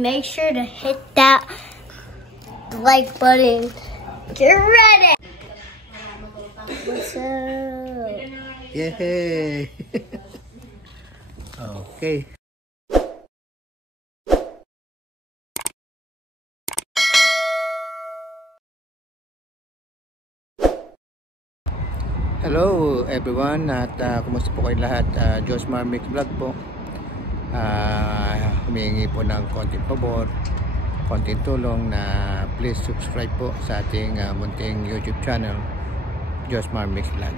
make sure to hit that like button. Get ready. What's up? Yay! Okay. Hello everyone at kumusta po kayo lahat? Josmar Mix Vlog po. Humihingi po ng konting pabor, konting tulong na please subscribe po sa ating munting YouTube channel, Josmar Mix Vlog.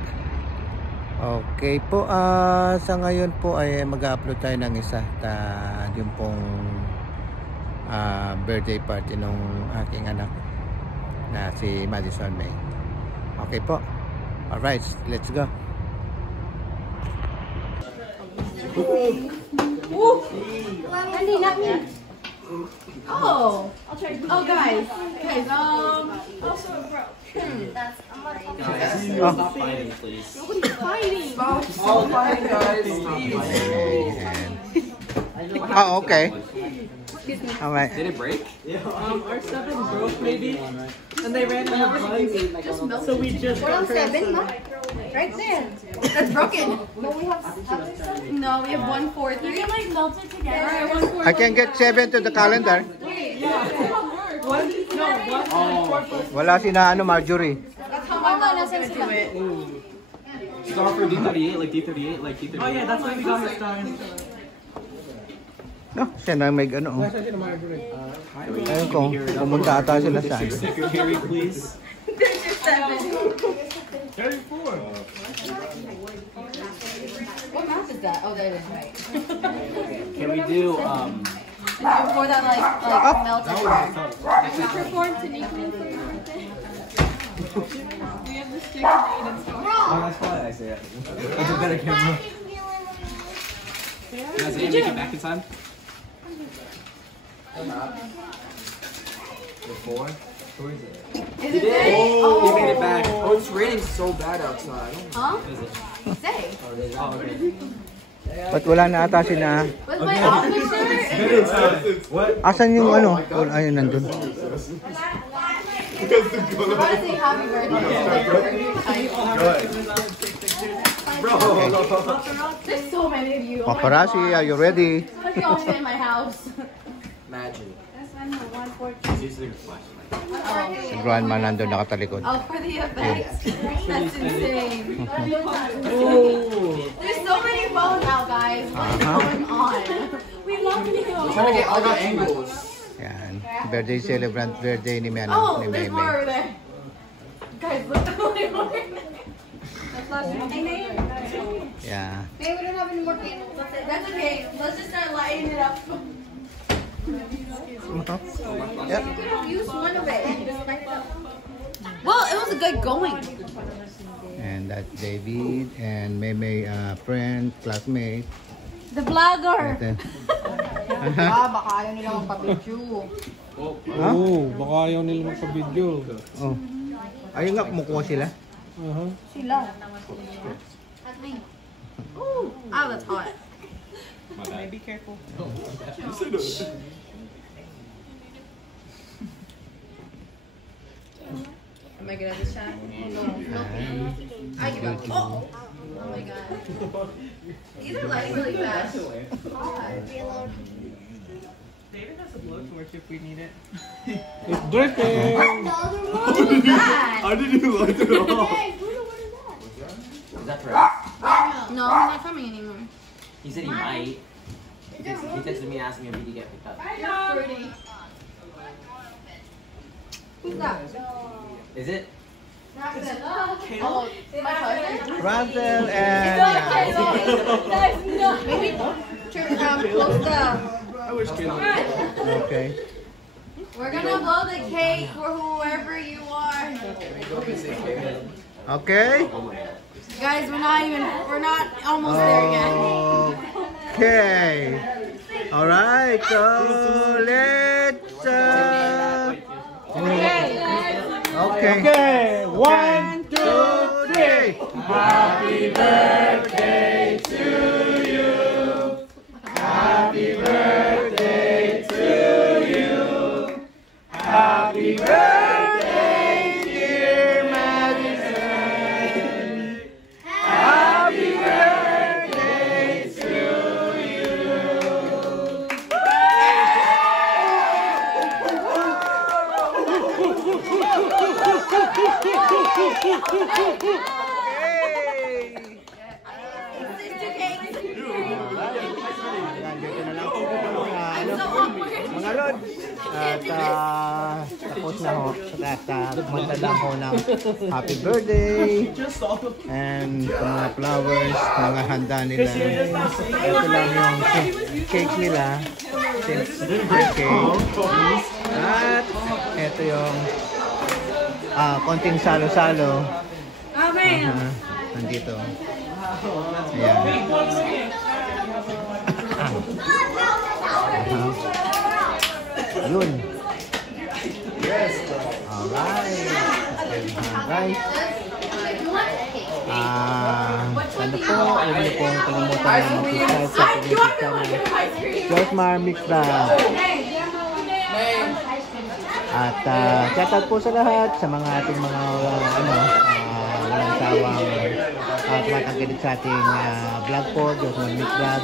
Okay po, sa ngayon po ay mag-upload tayo ng isa yung pong birthday party nung aking anak na si Madison May. Okay po. Alright, let's go. Andy, not me. Oh, I'll try. Oh, guys. Also, bro. Stop fighting, please. Nobody's fighting. Stop fighting, guys. Oh, okay. Excuse me. Alright. Did it break? Our stuff is broke, maybe, and they ran out of bugs, so we just got 107, Ma? Right there. That's broken. No, we have others. No, we have 1, 4, 3. You can like melt it together. All right, 1, 4. I can get 7 to the calendar. Wala si na ano, Marjorie. That's how my mom does it. It's all for D38, like D38, like D38. Oh yeah, that's why we got her star. No, siya na may ano. Ayun ko, pumunta ata sila sa ano. Secretary, please. There's your 7. 34. What math is that? Oh, that is right. Can we do, Before that, like melted. Perform to Nico for your birthday. We have the stick made and stuff. Oh, that's why I say it. That's a better camera. Guys, did you make it back in time? Before? Who is it? Is it there? Oh, you made it back. Oh, it's raining so bad outside. Huh? Is it? Say. Oh, okay. Ba't wala na ata si na? Was my officer? What? Asan yung ano? Ayun, nandun. I want to say happy birthday. Bro. There's so many of you. Paparazzi, are you ready? How do y'all fit in my house? Imagine. It's usually a flashlight. Si grandma nandun nakatalikod. Oh, for the effect? That's insane. There's so many phones out, guys. What's going on? We love you. Trying to get all the angles. Yan. Birthday celebrant, birthday ni May. Oh, Ni May there's more over there. Guys, look. Yeah. Hey, we don't have any more candles. That's okay. Let's just start lighting it up. Yep. You could have used one of it. Well, it was a good going. And that's David and May friend, classmate. The vlogger. And then, Baka ayaw nila magpa-video. Baka ayaw nila magpa-video. oh. Ayun nga, kumukuha sila. Sila. That's me. Ooh. Oh, that's hot. Be careful. Am I good at this shot? No. I give up. Oh my god. These are lighting really fast. David has a blowtorch if we need it. It's dripping! What was that? I didn't even like it at all. Is that correct? No, he's not coming anymore. He said he might. He texted me asking if he could get picked up. Who's that? Is it? Oh, my cousin? Russell and... Maybe close the... I wish kids would. Okay. We're gonna blow the cake for whoever you are. Okay? Guys, we're not almost there yet. Okay. Alright, so let's... Okay. Okay, 1, 2, 3. Happy birthday to you. Happy birthday to Dito na lang po mga lod. At tapos na ho. At kumanta lang ho ng happy birthday. And sa mga flowers, mga handa nila. Ito lang yung cake nila. Cake. At ito yung konting salo-salo. Nandito. Ayan. Yun. Alright. Guys. Ano po, huwag niyo pong kalimutan na mag-subscribe sa ating YouTube channel, Josmar Mix Vlog. At shoutout po sa lahat, sa mga ating mga walang sawang tumatangkilik sa ating vlog po, Josmar Mix Vlog.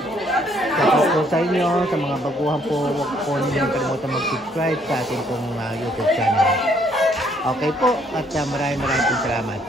Shoutout po sa inyo, sa mga baguhan po, huwag po ninyong kalimutan mag-subscribe sa ating pong YouTube channel. Okay po, at maraming pong salamat.